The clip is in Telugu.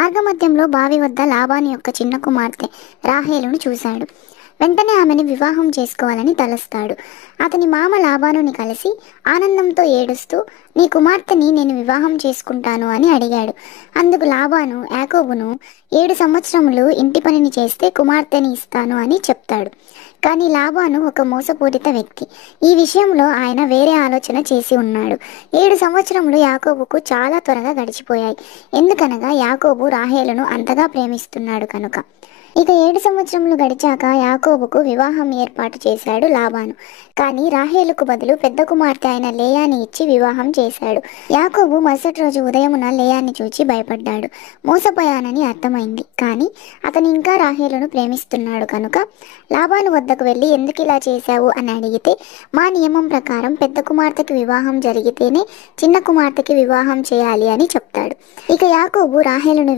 మార్గమధ్యంలో బావి వద్ద లాబాను యొక్క చిన్న కుమార్తె రాహేలును చూశాడు. వెంటనే ఆమెని వివాహం చేసుకోవాలని తలస్తాడు. అతని మామ లాబానుని కలిసి ఆనందంతో ఏడుస్తూ, నీ కుమార్తెని నేను వివాహం చేసుకుంటాను అని అడిగాడు. అందుకు లాబాను యాకోబును 7 సంవత్సరములు ఇంటి పనిని చేస్తే కుమార్తెని ఇస్తాను అని చెప్తాడు. కానీ లాబాను ఒక మోసపూరిత వ్యక్తి. ఈ విషయంలో ఆయన వేరే ఆలోచన చేసి ఉన్నాడు. 7 సంవత్సరములు యాకోబుకు చాలా త్వరగా గడిచిపోయాయి. ఎందుకనగా యాకోబు రాహేలును అంతగా ప్రేమిస్తున్నాడు కనుక. ఇక 7 సంవత్సరములు గడిచాక యాకోబుకు వివాహం ఏర్పాటు చేశాడు లాబాను. కానీ రాహేలుకు బదులు పెద్ద కుమార్తె అయిన లేయాని ఇచ్చి వివాహం చేశాడు. యాకోబు మరుసటి రోజు ఉదయమున లేయాని చూచి భయపడ్డాడు. మోసపోయానని అర్థమైంది. కానీ అతను ఇంకా రాహేలును ప్రేమిస్తున్నాడు కనుక లాబాను వద్దకు వెళ్ళి ఎందుకు ఇలా చేశావు అని అడిగితే, మా నియమం ప్రకారం పెద్ద కుమార్తెకి వివాహం జరిగితేనే చిన్న కుమార్తెకి వివాహం చేయాలి అని చెప్తాడు. ఇక యాకోబు రాహేలును